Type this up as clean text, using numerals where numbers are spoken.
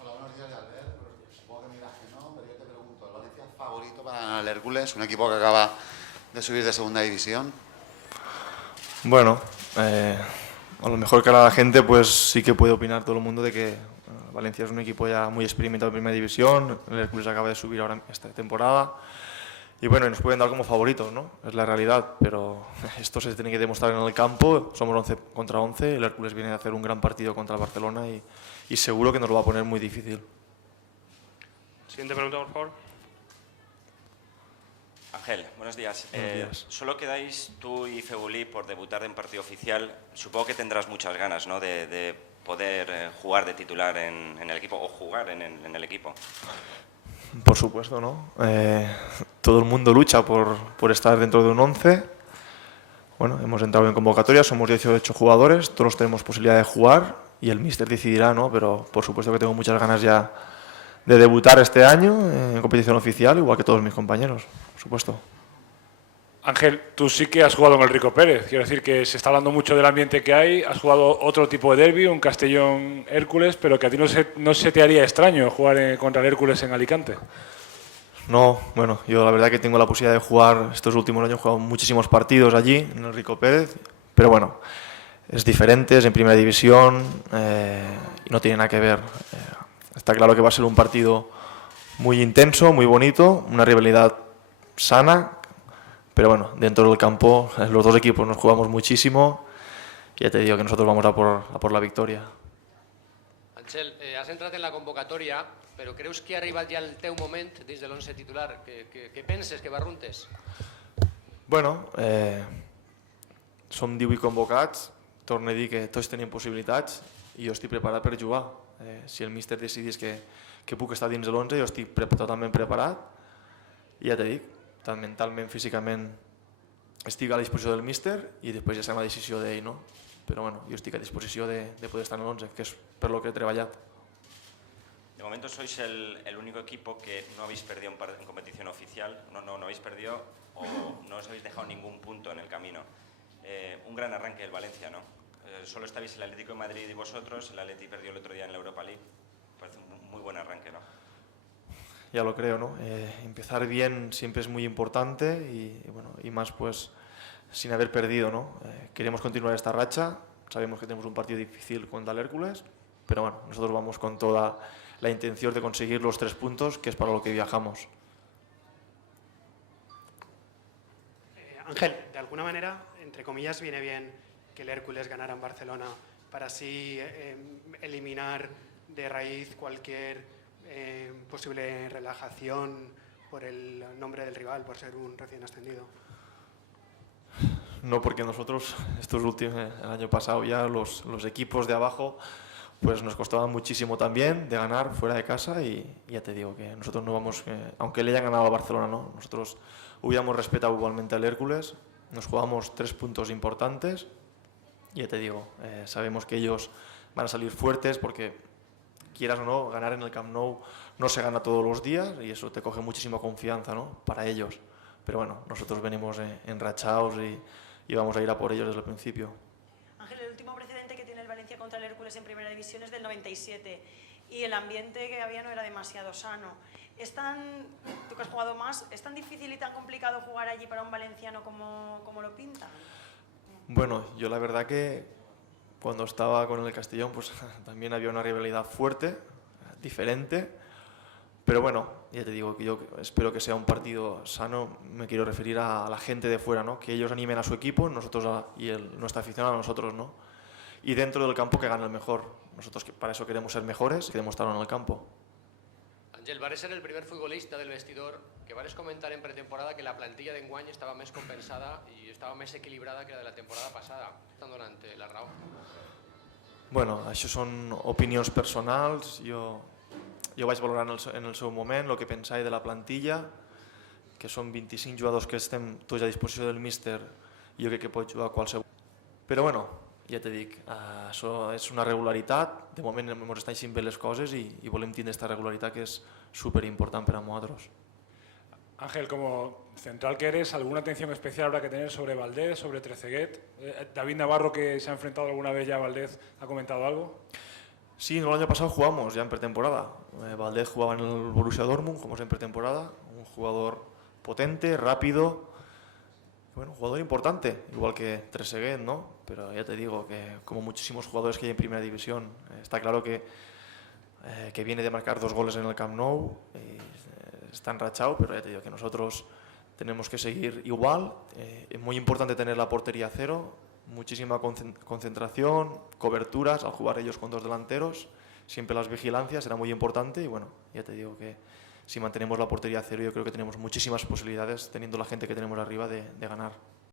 Hola, buenos días, Albert. Supongo que me dirás que no, pero yo te pregunto, ¿el Valencia es favorito para ganar el Hércules, un equipo que acaba de subir de segunda división? Bueno, a lo mejor que a la gente pues sí que puede opinar todo el mundo de que Valencia es un equipo ya muy experimentado en primera división, el Hércules acaba de subir ahora esta temporada y bueno, nos pueden dar como favoritos, ¿no? Es la realidad, pero esto se tiene que demostrar en el campo, somos 11 contra 11, el Hércules viene a hacer un gran partido contra el Barcelona y seguro que nos lo va a poner muy difícil. Siguiente pregunta, por favor. Ángel, buenos días. Buenos días. Solo quedáis tú y Febulí por debutar en partido oficial. Supongo que tendrás muchas ganas, ¿no?, de poder jugar de titular en el equipo o jugar en el equipo. Por supuesto, ¿no? Todo el mundo lucha por estar dentro de un 11. Bueno, hemos entrado en convocatoria, somos 18 jugadores, todos tenemos posibilidad de jugar y el míster decidirá, ¿no? Pero por supuesto que tengo muchas ganas ya de debutar este año en competición oficial, igual que todos mis compañeros, por supuesto. Ángel, tú sí que has jugado en el Rico Pérez. Quiero decir que se está hablando mucho del ambiente que hay. Has jugado otro tipo de derbi, un Castellón-Hércules, pero que a ti no se te haría extraño jugar contra el Hércules en Alicante. No, bueno, yo la verdad que tengo la posibilidad de jugar, estos últimos años he jugado muchísimos partidos allí, en el Rico Pérez, pero bueno, es diferente, es en primera división y no tiene nada que ver. Está claro que va a ser un partido muy intenso, muy bonito, una rivalidad sana, pero bueno, dentro del campo los dos equipos nos jugamos muchísimo y ya te digo que nosotros vamos a por la victoria. Ángel, has entrat en la convocatòria, però creus que ha arribat ja el teu moment dins de l'11 titular? Què penses, que barruntes? Bueno, som 18 convocats, torno a dir que tots tenim possibilitats i jo estic preparat per jugar. Si el míster decidís que puc estar dins de l'11, jo estic totalment preparat i ja t'he dit, tant mentalment, físicament estic a la disposició del míster i després ja serà una decisió d'ell, no? Però bueno, jo estic a disposició de poder estar en l'11, que és per lo que he treballat. De momento sois el único equipo que no habéis perdido en competición oficial, no habéis perdido o no os habéis dejado ningún punto en el camino. Un gran arranque del Valencia, ¿no? Solo estabais el Atlético de Madrid y vosotros, el Atleti perdió el otro día en la Europa League. Parece un muy buen arranque, ¿no? Ya lo creo, ¿no? Empezar bien siempre es muy importante y más pues sin haber perdido, ¿no? Queremos continuar esta racha, sabemos que tenemos un partido difícil contra el Hércules, pero bueno, nosotros vamos con toda la intención de conseguir los 3 puntos, que es para lo que viajamos. Ángel, de alguna manera, entre comillas, viene bien que el Hércules ganara en Barcelona para así eliminar de raíz cualquier posible relajación por el nombre del rival, por ser un recién ascendido. No, porque nosotros, el año pasado ya los equipos de abajo pues nos costaba muchísimo también de ganar fuera de casa y ya te digo que nosotros no vamos, aunque le hayan ganado a Barcelona, ¿no? Nosotros hubiéramos respetado igualmente al Hércules, nos jugamos 3 puntos importantes y ya te digo, sabemos que ellos van a salir fuertes porque quieras o no, ganar en el Camp Nou no se gana todos los días y eso te coge muchísima confianza, ¿no? Para ellos, pero bueno, nosotros venimos enrachados y vamos a ir a por ellos desde el principio. Ángel, el último precedente que tiene el Valencia contra el Hércules en primera división es del 97 y el ambiente que había no era demasiado sano. Tú que has jugado más, ¿es tan difícil y tan complicado jugar allí para un valenciano como lo pintan? Bueno, yo la verdad que cuando estaba con el Castellón pues también había una rivalidad fuerte, diferente, pero bueno, ya te digo que yo espero que sea un partido sano, me quiero referir a la gente de fuera, ¿no? Que ellos animen a su equipo nuestra afición a nosotros, ¿no? Y dentro del campo que gane el mejor. Nosotros para eso queremos ser mejores, queremos estar en el campo. Ángel, vares ser el primer futbolista del vestidor que vares comentar en pretemporada que la plantilla d'enguany estava més compensada i estava més equilibrada que la de la temporada passada. Estan donant la raó? Bueno, això són opinions personals. Jo vaig valorar en el seu moment el que pensava de la plantilla, que són 25 jugadors que estem tots a disposició del míster i jo crec que pot jugar qualsevol. Però bueno, ja te dic, això és una regularitat, de moment ens estan eixint bé les coses i volem tindre aquesta regularitat que és superimportant per a nosaltres. Ángel, como central que eres, ¿alguna atención especial habrá que tener sobre Valdés, sobre Trezeguet? David Navarro, que se ha enfrentado alguna vez ya a Valdés, ¿ha comentado algo? Sí, el año pasado jugamos ya en pretemporada. Valdés jugaba en el Borussia Dortmund, jugamos en pretemporada. Un jugador potente, rápido, bueno, un jugador importante, igual que Trezeguet, ¿no? Pero ya te digo que como muchísimos jugadores que hay en primera división, está claro que viene de marcar 2 goles en el Camp Nou, está enrachado, pero ya te digo que nosotros tenemos que seguir igual. Es muy importante tener la portería cero, muchísima concentración, coberturas al jugar ellos con 2 delanteros, siempre las vigilancias, será muy importante y bueno, ya te digo que si mantenemos la portería cero yo creo que tenemos muchísimas posibilidades, teniendo la gente que tenemos arriba, de ganar.